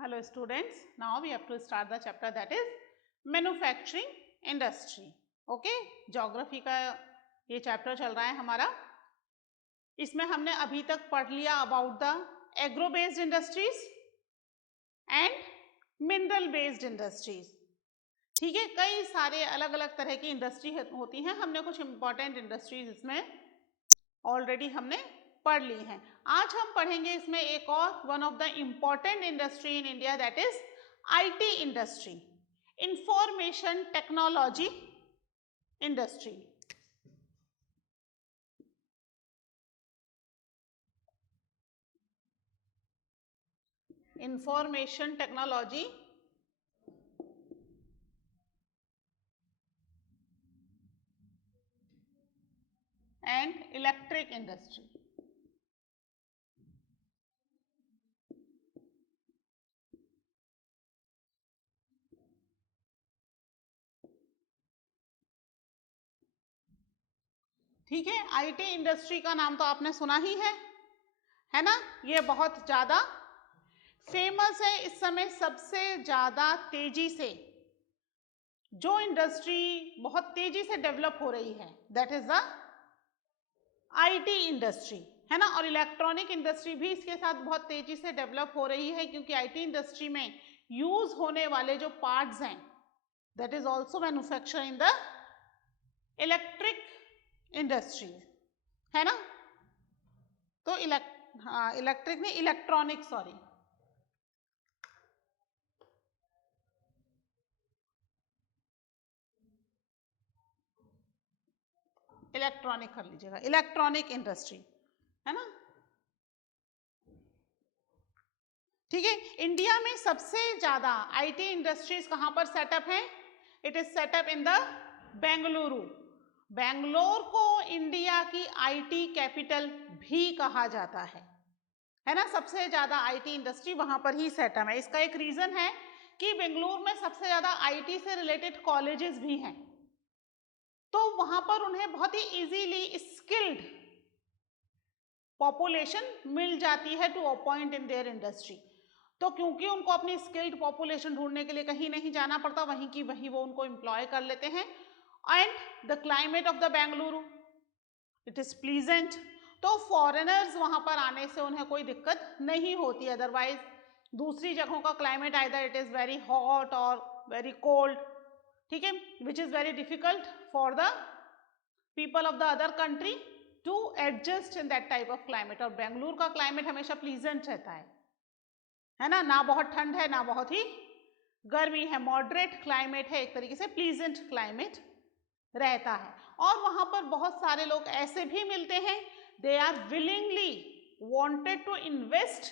Hello students, now we have to start the chapter that is manufacturing industry. Okay, geography का ये chapter चल रहा है हमारा. इसमें हमने अभी तक पढ़ लिया about the agro based industries and mineral based industries. ठीक है, कई सारे अलग अलग तरह की इंडस्ट्री होती हैं. हमने कुछ इंपॉर्टेंट इंडस्ट्रीज इसमें ऑलरेडी हमने पढ़ ली हैं. आज हम पढ़ेंगे इसमें एक और one of the important industry in India that is IT industry, information technology industry. Information technology and electric industry. ठीक है, आईटी इंडस्ट्री का नाम तो आपने सुना ही है ना. ये बहुत ज्यादा फेमस है. इस समय सबसे ज्यादा तेजी से जो इंडस्ट्री बहुत तेजी से डेवलप हो रही है that is the IT industry, है ना. और इलेक्ट्रॉनिक इंडस्ट्री भी इसके साथ बहुत तेजी से डेवलप हो रही है क्योंकि आईटी इंडस्ट्री में यूज होने वाले जो पार्ट्स हैं that is also manufacture in the electric industry, है ना. तो इलेक्ट्रिक नहीं, इलेक्ट्रॉनिक, सॉरी. इलेक्ट्रॉनिक कर लीजिएगा, इलेक्ट्रॉनिक इंडस्ट्री, है ना. ठीक है, इंडिया में सबसे ज्यादा आईटी इंडस्ट्रीज कहां पर सेटअप हैं? It is setup in the Bengaluru. Bangalore को इंडिया की आईटी कैपिटल भी कहा जाता है ना. सबसे ज्यादा आईटी इंडस्ट्री वहां पर ही सेटअप है. इसका एक रीजन है कि बेंगलुरु में सबसे ज्यादा आईटी से रिलेटेड कॉलेजेस भी हैं, तो वहां पर उन्हें बहुत ही इजीली स्किल्ड पॉपुलेशन मिल जाती है to appoint in their industry. तो क्योंकि उनको अपनी स्किल्ड पॉपुलेशन ढूंढने के लिए कहीं नहीं जाना पड़ता, वहीं की वहीं वो उनको एम्प्लॉय कर लेते हैं. And the climate of the Bengaluru it is pleasant, तो फॉरेनर्स वहां पर आने से उन्हें कोई दिक्कत नहीं होती. अदरवाइज दूसरी जगहों का climate either it is very hot और वेरी कोल्ड, ठीक है, which is very difficult for the people of the other country to adjust in that type of climate. और बेंगलुरु का क्लाइमेट हमेशा प्लीजेंट रहता है ना. ना बहुत ठंड है ना बहुत ही गर्मी है, मॉडरेट क्लाइमेट है, एक तरीके से प्लीजेंट क्लाइमेट रहता है. और वहां पर बहुत सारे लोग ऐसे भी मिलते हैं they are willingly wanted to invest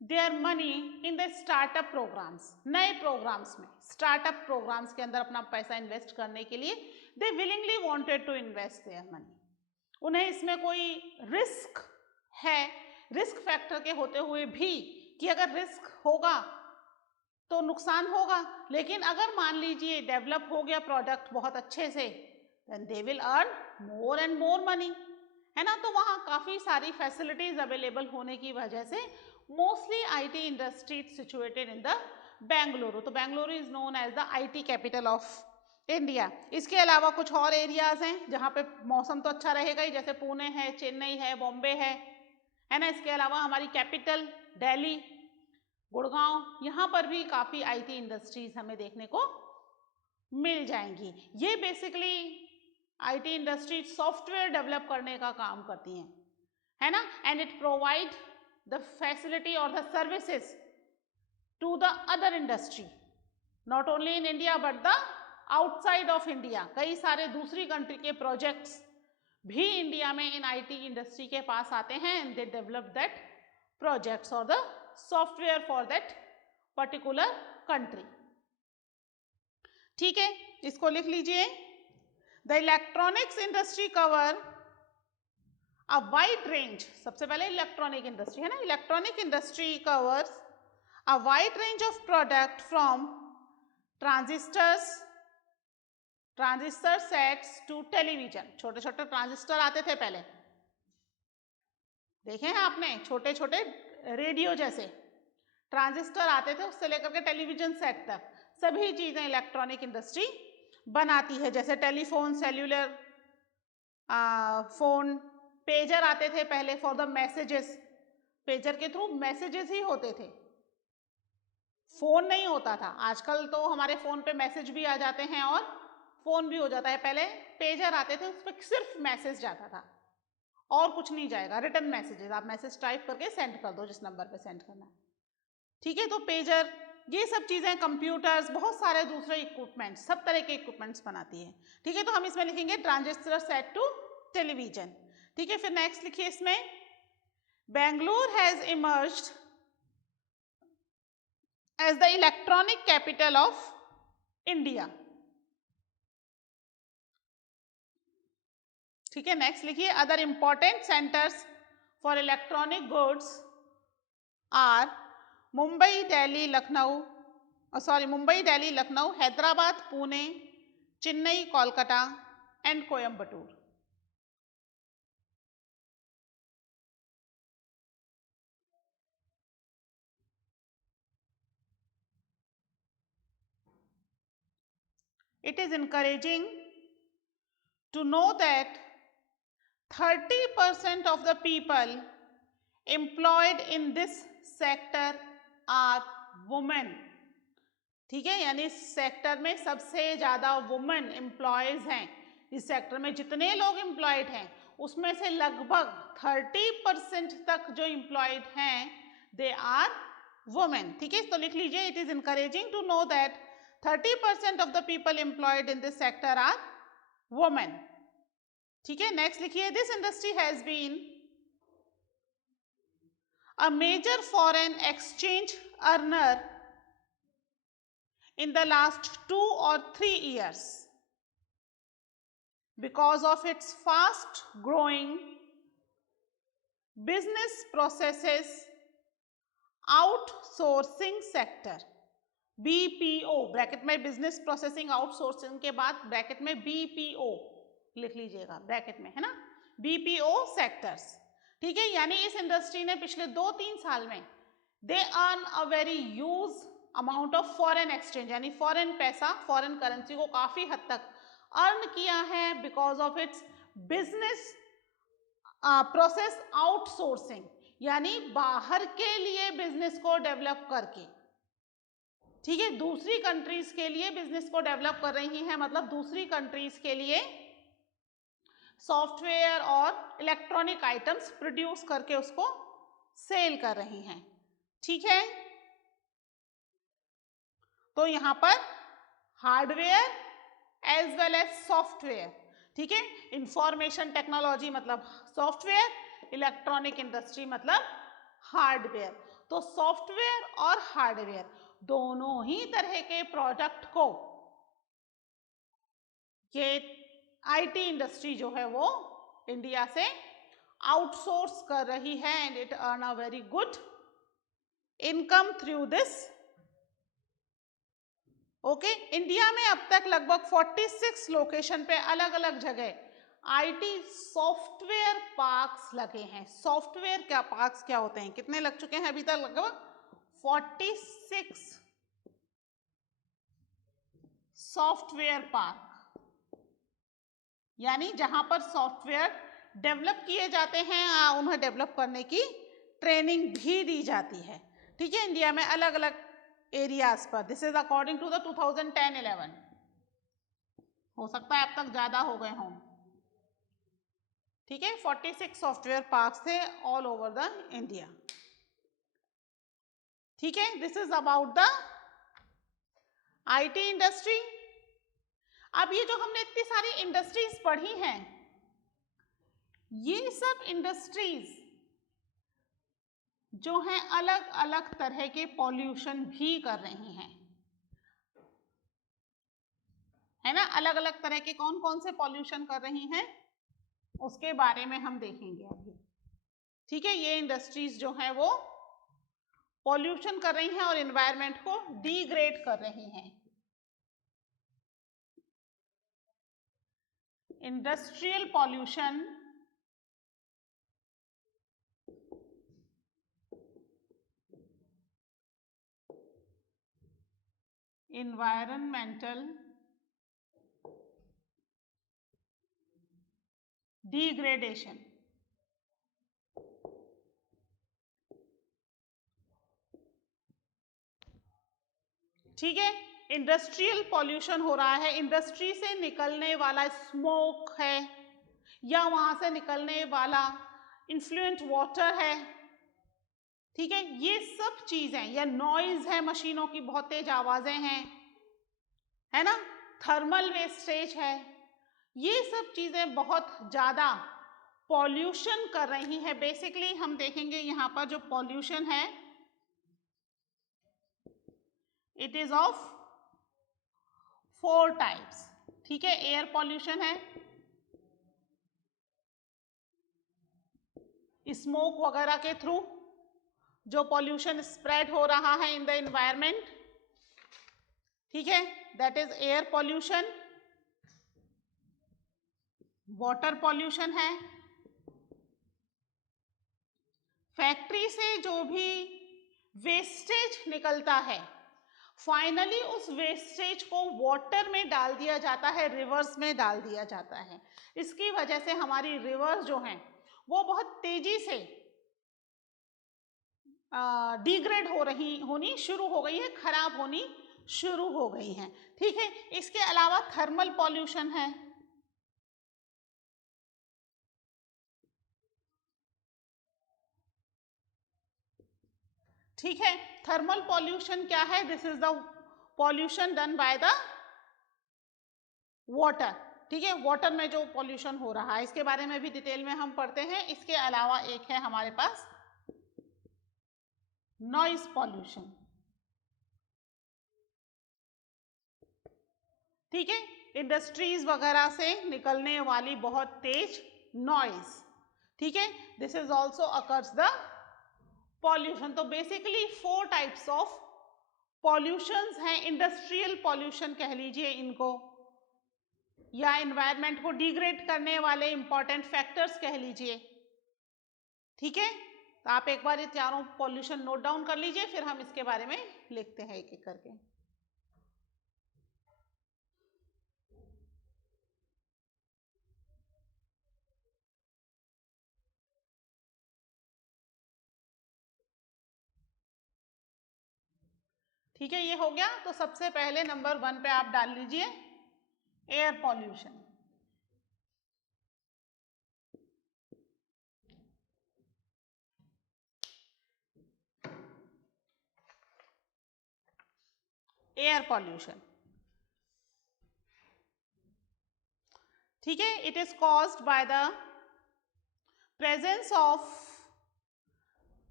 their money in the startup programs. नए प्रोग्राम्स में, स्टार्टअप प्रोग्राम्स के अंदर अपना पैसा इन्वेस्ट करने के लिए they willingly wanted to invest their money. उन्हें इसमें कोई रिस्क है, रिस्क फैक्टर के होते हुए भी कि अगर रिस्क होगा तो नुकसान होगा, लेकिन अगर मान लीजिए डेवलप हो गया प्रोडक्ट बहुत अच्छे से then they will earn more and more money, है ना. तो वहाँ काफ़ी सारी फैसिलिटीज अवेलेबल होने की वजह से mostly IT industry situated in the Bengaluru. तो Bengaluru is known as the IT capital of India. इसके अलावा कुछ और एरियाज हैं जहाँ पे मौसम तो अच्छा रहेगा ही, जैसे पुणे है, चेन्नई है, बॉम्बे है ना. इसके अलावा हमारी कैपिटल दिल्ली, गुड़गांव, यहाँ पर भी काफ़ी आईटी इंडस्ट्रीज हमें देखने को मिल जाएंगी. ये basically IT industry software develop करने का काम करती हैं, है ना. And it provide the facility और the services to the other industry not only in India but the outside of India. कई सारे दूसरी कंट्री के प्रोजेक्ट्स भी इंडिया में इन आईटी इंडस्ट्री के पास आते हैं and they develop that projects और the software for that particular country. ठीक है, इसको लिख लीजिए. The electronics industry cover a wide range. सबसे पहले इलेक्ट्रॉनिक इंडस्ट्री है ना. Electronic industry covers a wide range of product from transistor sets to television. छोटे छोटे ट्रांजिस्टर आते थे पहले, देखे हैं आपने, छोटे छोटे रेडियो जैसे. ट्रांजिस्टर आते थे उससे लेकर के टेलीविजन सेट तक सभी चीजें इलेक्ट्रॉनिक इंडस्ट्री बनाती है, जैसे टेलीफोन, सेल्यूलर फोन, पेजर आते थे पहले फॉर द मैसेजेस, पेजर के थ्रू मैसेजेस ही होते थे, फोन नहीं होता था। आजकल तो हमारे फोन पे मैसेज भी आ जाते हैं और फोन भी हो जाता है, पहले पेजर आते थे उस पर सिर्फ मैसेज जाता था और कुछ नहीं जाएगा, रिटर्न मैसेजेस, आप मैसेज टाइप करके सेंड कर दो जिस नंबर पे सेंड करना है, ठीक है। तो पेजर, ये सब चीजें, कंप्यूटर्स, बहुत सारे दूसरे इक्विपमेंट्स, सब तरह के इक्विपमेंट्स बनाती है, ठीक है। तो हम इसमें लिखेंगे ट्रांजिस्टर सेट टू टेलीविजन, ठीक है। फिर नेक्स्ट लिखिए इसमें, Bengaluru has emerged as the electronic capital of India, ठीक है। नेक्स्ट लिखिए, other important centres for electronic goods are Mumbai, Delhi, Lucknow, Mumbai, Delhi, Lucknow, Hyderabad, Pune, Chennai, Kolkata and Coimbatore. It is encouraging to know that 30% of the people employed in this sector are women, ठीक है। यानी इस sector में सबसे ज्यादा वुमेन एम्प्लॉयज हैं, इस सेक्टर में जितने लोग एम्प्लॉयड हैं उसमें से लगभग 30% तक जो एम्प्लॉयड हैं दे आर वुमेन, ठीक है। तो लिख लीजिए, it is encouraging to know that 30% of the people employed in this sector are women, ठीक है। नेक्स्ट लिखिए, this industry has been a major foreign exchange earner in the last 2 or 3 years because of its fast growing business processes outsourcing sector, BPO, bracket में business processing outsourcing के बाद bracket में BPO लिख लीजिएगा, bracket में, है ना, BPO sectors, ठीक है। यानी इस इंडस्ट्री ने पिछले 2-3 साल में they earn a very huge amount of foreign exchange, यानी फॉरेन पैसा, फॉरेन करेंसी को काफी हद तक अर्न किया है because of its business process outsourcing, यानी बाहर के लिए बिजनेस को डेवलप करके, ठीक है, दूसरी कंट्रीज के लिए बिजनेस को डेवलप कर रही हैं, मतलब दूसरी कंट्रीज के लिए सॉफ्टवेयर और इलेक्ट्रॉनिक आइटम्स प्रोड्यूस करके उसको सेल कर रही हैं, ठीक है। तो यहां पर hardware as well as software, ठीक है। इंफॉर्मेशन टेक्नोलॉजी मतलब सॉफ्टवेयर, इलेक्ट्रॉनिक इंडस्ट्री मतलब हार्डवेयर। तो सॉफ्टवेयर और हार्डवेयर दोनों ही तरह के प्रोडक्ट को ये आईटी इंडस्ट्री जो है वो इंडिया से आउटसोर्स कर रही है and it earn a very good income through this, okay. India में अब तक लगभग 46 लोकेशन पे अलग अलग जगह आईटी सॉफ्टवेयर पार्क्स लगे हैं। सॉफ्टवेयर क्या पार्क्स क्या होते हैं, कितने लग चुके हैं अभी तक, लगभग 46 सॉफ्टवेयर पार्क, यानी जहां पर सॉफ्टवेयर डेवलप किए जाते हैं, उन्हें डेवलप करने की ट्रेनिंग भी दी जाती है, ठीक है, इंडिया में अलग अलग एरियाज पर। This is according to the 2010-11, हो सकता है अब तक ज्यादा हो गए हों, ठीक है। 46 सॉफ्टवेयर पार्क्स थे ऑल ओवर द इंडिया, ठीक है। This is about the IT industry. अब ये जो हमने इतनी सारी इंडस्ट्रीज पढ़ी हैं, ये सब इंडस्ट्रीज जो हैं अलग अलग तरह के पॉल्यूशन भी कर रही हैं, है ना। अलग अलग तरह के कौन कौन से पॉल्यूशन कर रही हैं उसके बारे में हम देखेंगे अभी, ठीक है। ये इंडस्ट्रीज जो हैं वो पॉल्यूशन कर रही हैं और एनवायरनमेंट को डिग्रेड कर रही हैं। Industrial pollution environmental degradation. ठीक है, इंडस्ट्रियल पॉल्यूशन हो रहा है, इंडस्ट्री से निकलने वाला स्मोक है या वहां से निकलने वाला इन्फ्लुएंट वाटर है, ठीक है, ये सब चीजें, या नॉइज है, मशीनों की बहुत तेज आवाजें हैं, है ना, थर्मल वेस्टेज है, ये सब चीजें बहुत ज्यादा पॉल्यूशन कर रही है। बेसिकली हम देखेंगे यहाँ पर जो पॉल्यूशन है, इट इज ऑफ 4 टाइप्स। ठीक है, एयर पॉल्यूशन है, स्मोक वगैरह के थ्रू जो पॉल्यूशन स्प्रेड हो रहा है इन द एनवायरमेंट, ठीक है, that is air pollution. Water pollution है, फैक्ट्री से जो भी वेस्टेज निकलता है फाइनली उस वेस्टेज को वाटर में डाल दिया जाता है, रिवर्स में डाल दिया जाता है। इसकी वजह से हमारी रिवर्स जो हैं वो बहुत तेजी से डिग्रेड होनी शुरू हो गई है, खराब होनी शुरू हो गई हैं। ठीक है, इसके अलावा थर्मल पॉल्यूशन है, ठीक है, थर्मल पॉल्यूशन क्या है? This is the pollution done by the water. ठीक है, वाटर में जो पॉल्यूशन हो रहा है इसके बारे में भी डिटेल में हम पढ़ते हैं। इसके अलावा एक है हमारे पास नॉइज पॉल्यूशन। ठीक है, इंडस्ट्रीज वगैरह से निकलने वाली बहुत तेज नॉइज, ठीक है, this is also occurs the pollution. तो बेसिकली 4 टाइप्स ऑफ पॉल्यूशंस हैं, इंडस्ट्रियल पॉल्यूशन कह लीजिए इनको, या एनवायरनमेंट को डिग्रेड करने वाले इंपॉर्टेंट फैक्टर्स कह लीजिए। ठीक है, तो आप एक बार ये चारों पॉल्यूशन नोट डाउन कर लीजिए, फिर हम इसके बारे में लिखते हैं एक एक करके। ठीक है, ये हो गया। तो सबसे पहले नंबर 1 पे आप डाल लीजिए एयर पॉल्यूशन। एयर पॉल्यूशन, ठीक है, it is caused by the presence of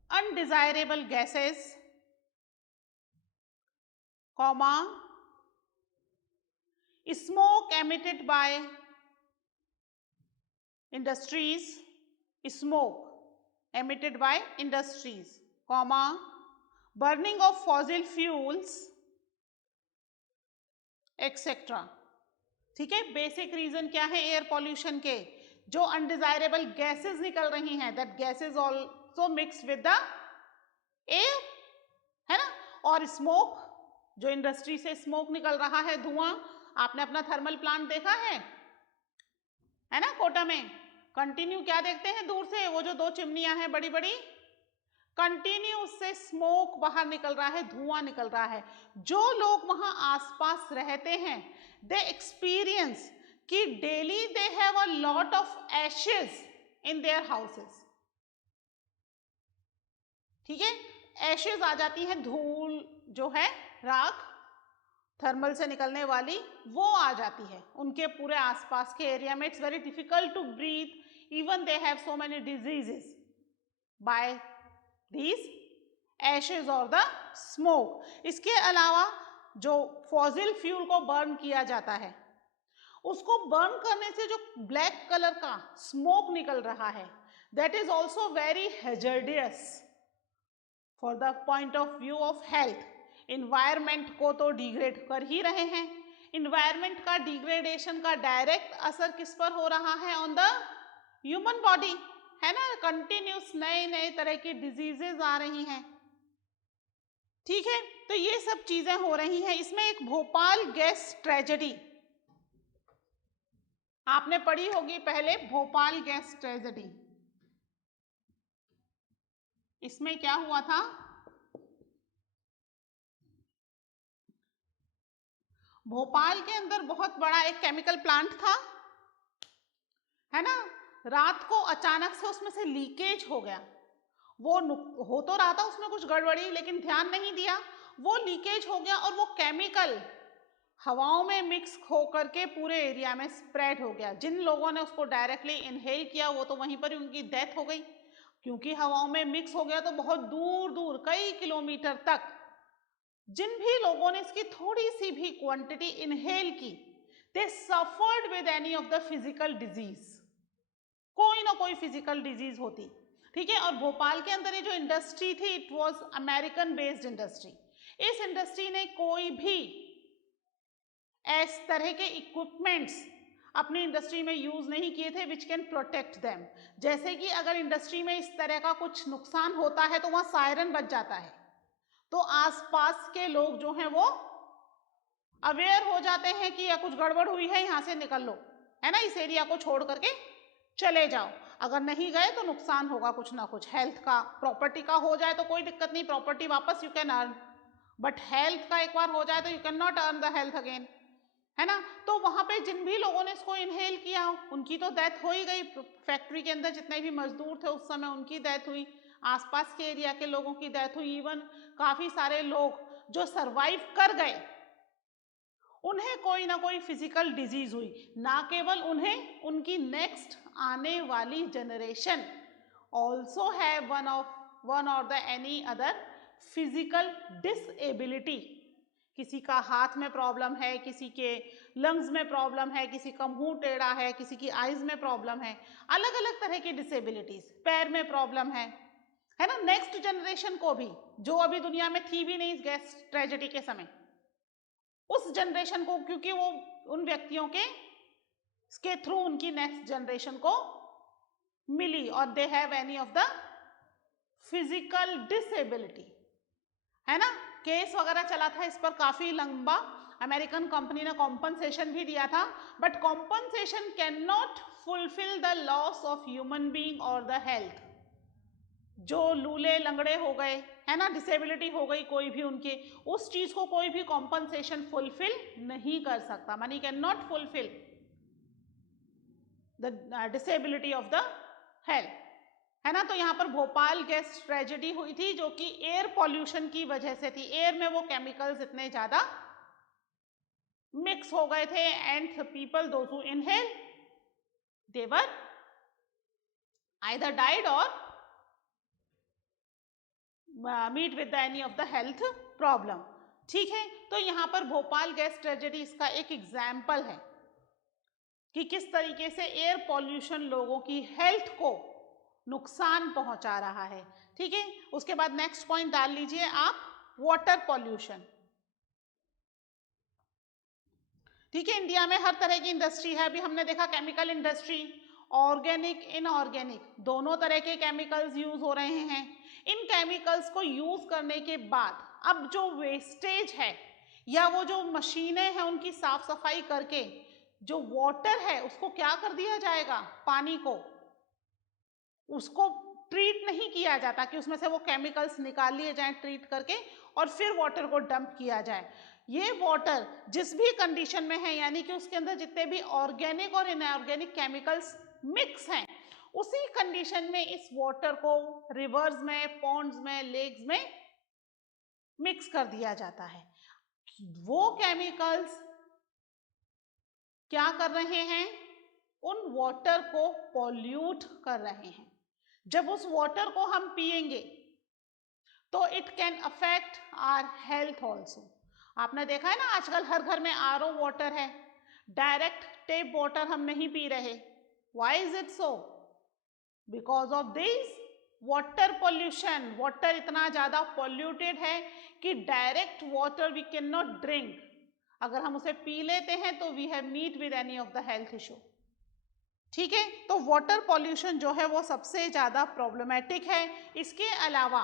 undesirable gases, comma, smoke emitted by industries, smoke emitted by industries, comma, burning of fossil fuels, etc. ठीक है, बेसिक रीजन क्या है एयर पॉल्यूशन के? जो undesirable gases निकल रही हैं, that gases also mix with the air, है ना, और स्मोक, जो इंडस्ट्री से स्मोक निकल रहा है, धुआं, आपने अपना थर्मल प्लांट देखा है ना कोटा में, कंटिन्यू क्या देखते हैं दूर से, वो जो 2 चिमनियां हैं बड़ी बड़ी, कंटिन्यू उससे स्मोक बाहर निकल रहा है, धुआं निकल रहा है। जो लोग वहां आसपास रहते हैं दे एक्सपीरियंस कि daily they have a lot of ashes in their houses. ठीक है, एशेस आ जाती हैं, धूल जो है, राख थर्मल से निकलने वाली, वो आ जाती है उनके पूरे आसपास के एरिया में। It's very difficult to breathe, even they have so many diseases by these ashes और द स्मोक। इसके अलावा जो फॉसिल फ्यूल को बर्न किया जाता है, उसको बर्न करने से जो ब्लैक कलर का स्मोक निकल रहा है, that is also very hazardous for the point of view of health. Environment को तो डिग्रेड कर ही रहे हैं, इन्वायरमेंट का डिग्रेडेशन का डायरेक्ट असर किस पर हो रहा है? ऑन द ह्यूमन बॉडी, है ना, कंटिन्यूस नए नए तरह की डिजीजेज आ रही हैं। ठीक है, तो ये सब चीजें हो रही हैं। इसमें एक भोपाल गैस ट्रेजेडी आपने पढ़ी होगी पहले, भोपाल गैस ट्रेजेडी। इसमें क्या हुआ था, भोपाल के अंदर बहुत बड़ा एक केमिकल प्लांट था, है ना। रात को अचानक से उसमें से लीकेज हो गया। वो हो तो रहा था उसमें कुछ गड़बड़ी, लेकिन ध्यान नहीं दिया, वो लीकेज हो गया और वो केमिकल हवाओं में मिक्स हो करके पूरे एरिया में स्प्रेड हो गया। जिन लोगों ने उसको डायरेक्टली इनहेल किया वो तो वहीं पर ही उनकी डेथ हो गई, क्योंकि हवाओं में मिक्स हो गया। तो बहुत दूर दूर कई किलोमीटर तक जिन भी लोगों ने इसकी थोड़ी सी भी क्वांटिटी इनहेल की, they suffered with any of the physical disease, कोई ना कोई फिजिकल डिजीज होती, ठीक है। और भोपाल के अंदर ये जो इंडस्ट्री थी, it was American based industry. इस इंडस्ट्री ने कोई भी इस तरह के इक्विपमेंट्स अपनी इंडस्ट्री में यूज नहीं किए थे विच कैन प्रोटेक्ट देम। जैसे कि अगर इंडस्ट्री में इस तरह का कुछ नुकसान होता है तो वहां सायरन बज जाता है, तो आसपास के लोग जो हैं वो अवेयर हो जाते हैं कि या कुछ गड़बड़ हुई है, यहां से निकल लो, है ना, इस एरिया को छोड़ करके चले जाओ। अगर नहीं गए तो नुकसान होगा कुछ ना कुछ, हेल्थ का, प्रॉपर्टी का हो जाए तो कोई दिक्कत नहीं, प्रॉपर्टी वापस you can earn, but health का एक बार हो जाए तो you can not earn the health again, है ना। तो वहां पे जिन भी लोगों ने इसको इनहेल किया उनकी तो डेथ हो ही गई। फैक्ट्री के अंदर जितने भी मजदूर थे उस समय उनकी डेथ हुई, आसपास के एरिया के लोगों की डेथ हुई। इवन काफी सारे लोग जो सरवाइव कर गए उन्हें कोई ना कोई फिजिकल डिजीज हुई। ना केवल उन्हें, उनकी नेक्स्ट आने वाली जनरेशन ऑल्सो हैव वन और the any other physical disability. किसी का हाथ में प्रॉब्लम है, किसी के लंग्स में प्रॉब्लम है, किसी का मुंह टेढ़ा है, किसी की आईज में प्रॉब्लम है, अलग अलग तरह की डिसेबिलिटीज, पैर में प्रॉब्लम है ना। नेक्स्ट जनरेशन को भी, जो अभी दुनिया में थी भी नहीं इस गैस ट्रेजेडी के समय, उस जनरेशन को, क्योंकि वो उन व्यक्तियों के थ्रू उनकी नेक्स्ट जनरेशन को मिली और they have any of the physical disability, है ना। केस वगैरह चला था इस पर काफी लंबा, अमेरिकन कंपनी ने कॉम्पनसेशन भी दिया था, but compensation can not fulfil the loss of human being और द हेल्थ। जो लूले लंगड़े हो गए, है ना, डिसेबिलिटी हो गई कोई भी उनके, उस चीज को कोई भी कॉम्पनसेशन फुलफिल नहीं कर सकता। Money can not fulfil the disability of the health, है ना। तो यहाँ पर भोपाल गैस ट्रेजेडी हुई थी जो कि एयर पॉल्यूशन की वजह से थी। एयर में वो केमिकल्स इतने ज्यादा मिक्स हो गए थे and people those who inhale they were either died और meet with any of the health problem, ठीक है। तो यहाँ पर भोपाल गैस ट्रेजेडी इसका एक एग्जाम्पल है कि किस तरीके से एयर पॉल्यूशन लोगों की हेल्थ को नुकसान पहुंचा रहा है, ठीक है। उसके बाद नेक्स्ट पॉइंट डाल लीजिए आप, वाटर पॉल्यूशन, ठीक है। इंडिया में हर तरह की इंडस्ट्री है। अभी हमने देखा केमिकल इंडस्ट्री, ऑर्गेनिक, इनऑर्गेनिक, दोनों तरह के केमिकल्स यूज हो रहे हैं। इन केमिकल्स को यूज करने के बाद अब जो वेस्टेज है या वो जो मशीनें हैं उनकी साफ सफाई करके जो वाटर है उसको क्या कर दिया जाएगा, पानी को, उसको ट्रीट नहीं किया जाता कि उसमें से वो केमिकल्स निकाल लिए जाएं ट्रीट करके और फिर वाटर को डंप किया जाए। ये वाटर जिस भी कंडीशन में है, यानी कि उसके अंदर जितने भी ऑर्गेनिक और इनऑर्गेनिक केमिकल्स मिक्स हैं, उसी कंडीशन में इस वाटर को रिवर्स में, पॉन्ड्स में, लेक्स में मिक्स कर दिया जाता है। वो केमिकल्स क्या कर रहे हैं, उन वाटर को पॉल्यूट कर रहे हैं। जब उस वाटर को हम पिएंगे तो it can affect our health also. आपने देखा है ना आजकल हर घर में आरओ वाटर है, डायरेक्ट टेप वाटर हम नहीं पी रहे। Why is it so? Because of this water pollution. Water इतना ज्यादा पॉल्यूटेड है कि direct water we can not drink. अगर हम उसे पी लेते हैं तो we have meet with any of the health issue, ठीक है। तो वाटर पॉल्यूशन जो है वो सबसे ज्यादा प्रॉब्लमेटिक है। इसके अलावा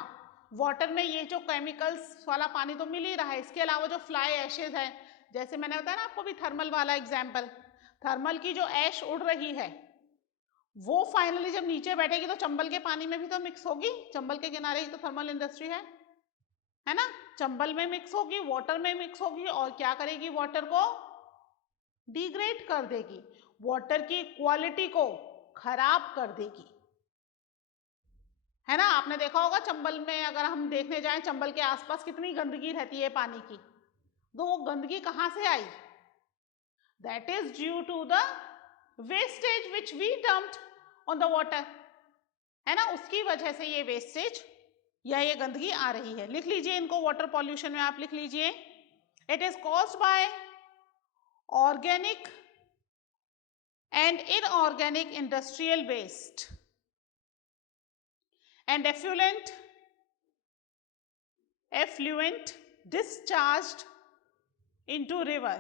वाटर में ये जो केमिकल्स वाला पानी तो मिल ही रहा है, इसके अलावा जो फ्लाई एशेज है, जैसे मैंने बताया ना आपको भी थर्मल वाला एग्जाम्पल, थर्मल की जो ऐश उड़ रही है वो फाइनली जब नीचे बैठेगी तो चंबल के पानी में भी तो मिक्स होगी, चंबल के किनारे ही तो थर्मल इंडस्ट्री है ना, चंबल में मिक्स होगी, वाटर में मिक्स होगी और क्या करेगी, वाटर को डिग्रेड कर देगी, वाटर की क्वालिटी को खराब कर देगी, है ना। आपने देखा होगा चंबल में अगर हम देखने जाएं, चंबल के आसपास कितनी गंदगी रहती है पानी की, तो वो गंदगी कहां से आई, that is due to the wastage which we dumped on the water, है ना, उसकी वजह से ये वेस्टेज या ये गंदगी आ रही है। लिख लीजिए इनको, वाटर पॉल्यूशन में आप लिख लीजिए, it is caused by organic and inorganic industrial waste and effluent discharged into river.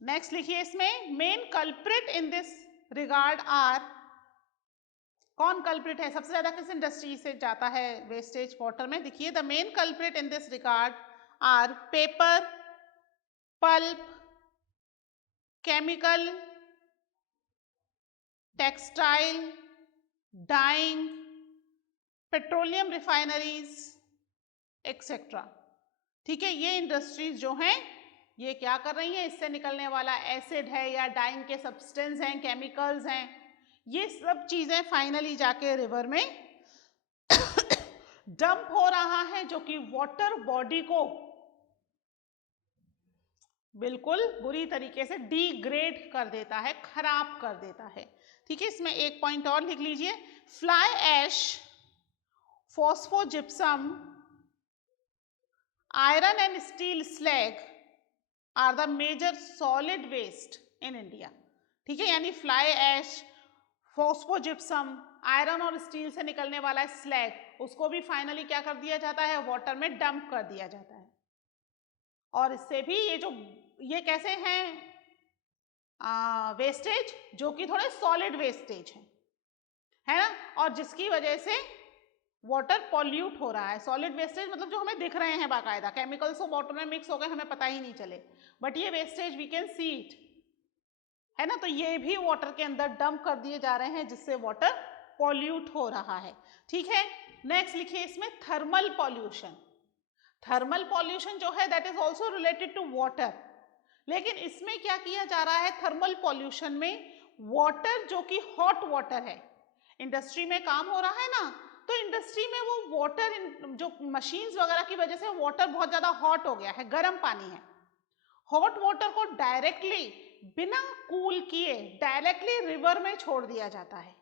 Next लिखिए इसमें, main culprit in this regard are, कौन कल्प्रिट है, सबसे ज्यादा किस इंडस्ट्री से जाता है वेस्टेज वाटर में, देखिए the main culprit in this regard are paper, pulp, chemical, textile, dyeing, petroleum refineries etcetera. ठीक है, ये इंडस्ट्रीज जो हैं ये क्या कर रही हैं, इससे निकलने वाला एसिड है या डाइंग के सब्सटेंस हैं, केमिकल्स हैं, ये सब चीजें फाइनली जाके रिवर में डंप हो रहा है, जो कि वाटर बॉडी को बिल्कुल बुरी तरीके से डिग्रेड कर देता है, खराब कर देता है। ठीक है, इसमें एक पॉइंट और लिख लीजिए, fly ash, phosphogypsum, iron and steel slag are the major solid waste in India. ठीक है, यानी फ्लाई ऐश, फॉस्फोजिप्सम, आयरन और स्टील से निकलने वाला स्लैग, उसको भी फाइनली क्या कर दिया जाता है, वाटर में डंप कर दिया जाता है। और इससे भी ये कैसे हैं वेस्टेज, जो कि थोड़े सॉलिड वेस्टेज हैं, है ना, और जिसकी वजह से वाटर पॉल्यूट हो रहा है। सॉलिड वेस्टेज मतलब जो हमें दिख रहे हैं बाकायदा, केमिकल्स वो वाटर में मिक्स हो गए, हमें पता ही नहीं चले, बट ये wastage we can see it, है ना, तो ये भी वाटर के अंदर डंप कर दिए जा रहे हैं, जिससे वाटर पॉल्यूट हो रहा है। ठीक है, नेक्स्ट लिखिए इसमें थर्मल पॉल्यूशन। थर्मल पॉल्यूशन जो है that is also related to water, लेकिन इसमें क्या किया जा रहा है, थर्मल पॉल्यूशन में वाटर जो कि हॉट वाटर है, इंडस्ट्री में काम हो रहा है ना, तो इंडस्ट्री में वो वाटर जो मशीन्स वगैरह की वजह से वाटर बहुत ज्यादा हॉट हो गया है, गर्म पानी है, हॉट वाटर को डायरेक्टली बिना कूल किए डायरेक्टली रिवर में छोड़ दिया जाता है।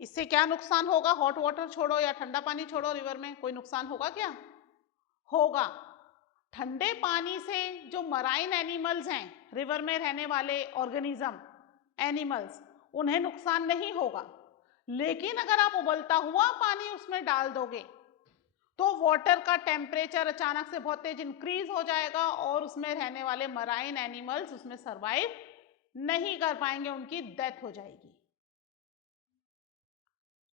इससे क्या नुकसान होगा, हॉट वाटर छोड़ो या ठंडा पानी छोड़ो, रिवर में कोई नुकसान होगा क्या, होगा। ठंडे पानी से जो मराइन एनिमल्स हैं, रिवर में रहने वाले ऑर्गेनिज्म एनिमल्स, उन्हें नुकसान नहीं होगा, लेकिन अगर आप उबलता हुआ पानी उसमें डाल दोगे तो वाटर का टेम्परेचर अचानक से बहुत तेज इंक्रीज हो जाएगा और उसमें रहने वाले मराइन एनिमल्स उसमें सरवाइव नहीं कर पाएंगे, उनकी डेथ हो जाएगी।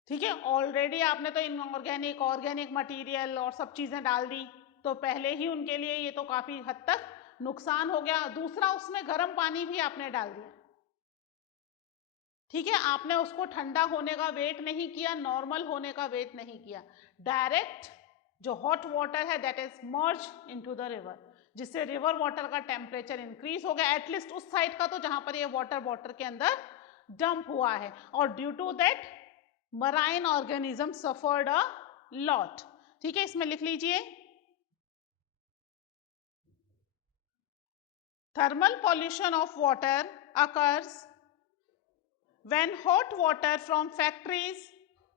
ठीक है, ऑलरेडी आपने तो इनऑर्गेनिक, ऑर्गेनिक मटेरियल और सब चीजें डाल दी, तो पहले ही उनके लिए ये तो काफी हद तक नुकसान हो गया। दूसरा, उसमें गर्म पानी भी आपने डाल दिया, ठीक है, आपने उसको ठंडा होने का वेट नहीं किया, नॉर्मल होने का वेट नहीं किया, डायरेक्ट जो हॉट वाटर है that is merge into the river, जिससे रिवर वाटर का टेम्परेचर इंक्रीज हो गया, एटलीस्ट उस साइड का तो जहां पर ये वाटर के अंदर डंप हुआ है, और due to that marine organism suffered a lot. ठीक है, इसमें लिख लीजिए, thermal pollution of water occurs when hot water from factories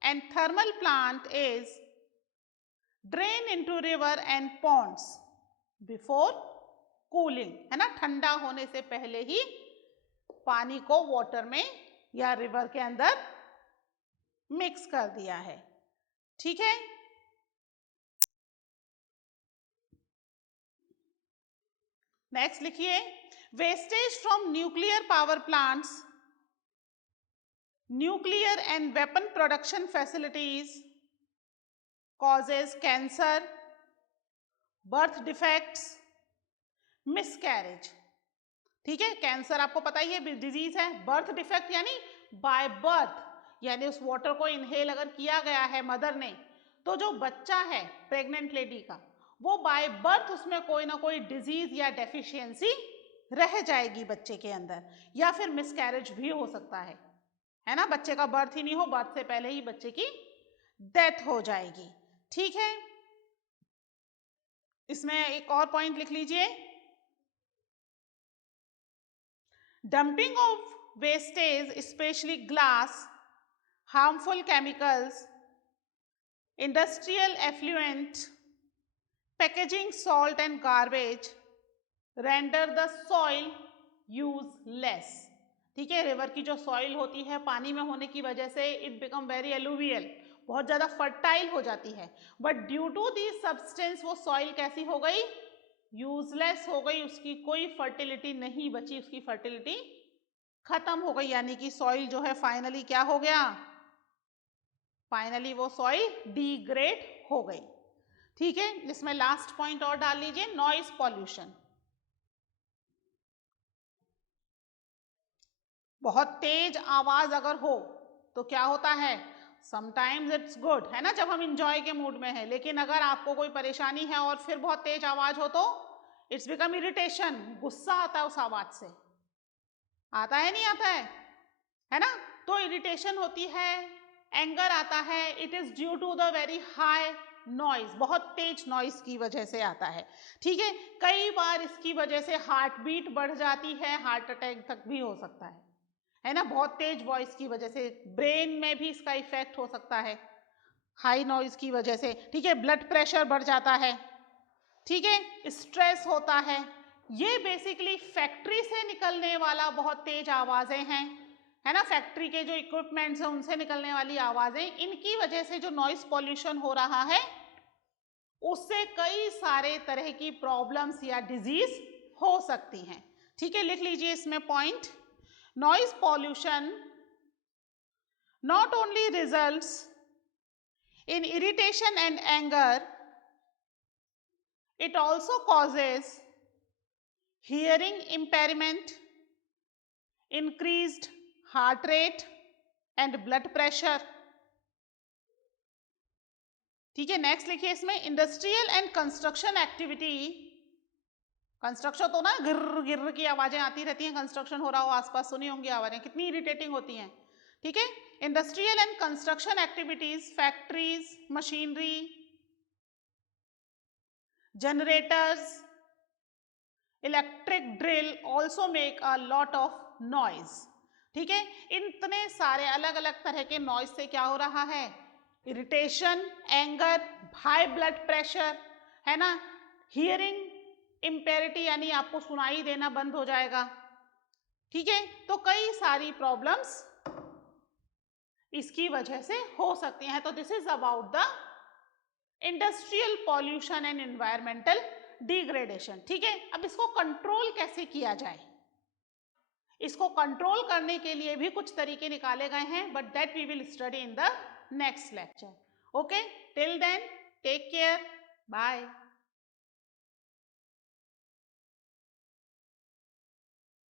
and thermal plant is drained into river and ponds before cooling, है ना, ठंडा होने से पहले ही पानी को वाटर में या रिवर के अंदर मिक्स कर दिया है। ठीक है, नेक्स्ट लिखिए, wastage from nuclear power plants nuclear and weapon production facilities causes cancer, birth defects, miscarriage. ठीक है, कैंसर आपको पता ही है डिजीज है। बर्थ डिफेक्ट यानी बाय बर्थ, यानी उस वाटर को इनहेल अगर किया गया है मदर ने, तो जो बच्चा है प्रेग्नेंट लेडी का, वो बाय बर्थ उसमें कोई ना कोई डिजीज या डेफिशिएंसी रह जाएगी बच्चे के अंदर, या फिर मिसकैरेज भी हो सकता है ना, बच्चे का बर्थ ही नहीं हो, बर्थ से पहले ही बच्चे की डेथ हो जाएगी। ठीक है, इसमें एक और पॉइंट लिख लीजिए, dumping of wastage specially glass, harmful chemicals, industrial effluent, packaging salt and garbage render the soil useless. ठीक है, रिवर की जो सॉइल होती है पानी में होने की वजह से इट बिकम वेरी एलुवियल, बहुत ज्यादा फर्टाइल हो जाती है, but due to the substance वो सॉइल कैसी हो गई, यूजलेस हो गई, उसकी कोई फर्टिलिटी नहीं बची, उसकी फर्टिलिटी खत्म हो गई, यानी कि सॉइल जो है फाइनली क्या हो गया, फाइनली वो सॉइल डिग्रेड हो गई। ठीक है, इसमें लास्ट पॉइंट और डाल लीजिए, नॉइज पॉल्यूशन। बहुत तेज आवाज अगर हो तो क्या होता है, समटाइम्स इट्स गुड, है ना, जब हम इंजॉय के मूड में हैं, लेकिन अगर आपको कोई परेशानी है और फिर बहुत तेज आवाज हो तो इट्स बिकम इरिटेशन, गुस्सा आता है उस आवाज से, आता है नहीं आता है ना, तो इरिटेशन होती है, एंगर आता है, it is due to the very high noise, बहुत तेज नॉइज की वजह से आता है। ठीक है, कई बार इसकी वजह से हार्ट बीट बढ़ जाती है, हार्ट अटैक तक भी हो सकता है ना, बहुत तेज वॉइस की वजह से ब्रेन में भी इसका इफेक्ट हो सकता है हाई नॉइज की वजह से। ठीक है, ब्लड प्रेशर बढ़ जाता है, ठीक है, स्ट्रेस होता है, ये बेसिकली फैक्ट्री से निकलने वाला बहुत तेज आवाजें हैं, है ना, फैक्ट्री के जो इक्विपमेंट्स हैं उनसे निकलने वाली आवाजें, इनकी वजह से जो नॉइज पॉल्यूशन हो रहा है उससे कई सारे तरह की प्रॉब्लम्स या डिजीज हो सकती हैं। ठीक है, लिख लीजिए इसमें point, noise pollution not only results in irritation and anger, it also causes hearing impairment, increased heart rate and blood pressure. ठीक है, नेक्स्ट लिखिए इसमें, industrial and construction activity, construction तो ना गिर गिर की आवाजें आती रहती हैं, कंस्ट्रक्शन हो रहा हो आसपास, सुनी होंगी आवाजें, कितनी इरिटेटिंग होती हैं। ठीक है, industrial and construction activities, factories, machinery, generators, electric drill also make a lot of noise. ठीक है, इतने सारे अलग अलग तरह के नॉइज से क्या हो रहा है, irritation, anger, high blood pressure, है ना, हियरिंग इम्पेरिटी यानी आपको सुनाई देना बंद हो जाएगा। ठीक है, तो कई सारी प्रॉब्लम्स इसकी वजह से हो सकती हैं। तो this is about the industrial pollution and environmental degradation. ठीक है, अब इसको कंट्रोल कैसे किया जाए, इसको कंट्रोल करने के लिए भी कुछ तरीके निकाले गए हैं, but that we will study in the next lecture. Okay, till then take care, bye.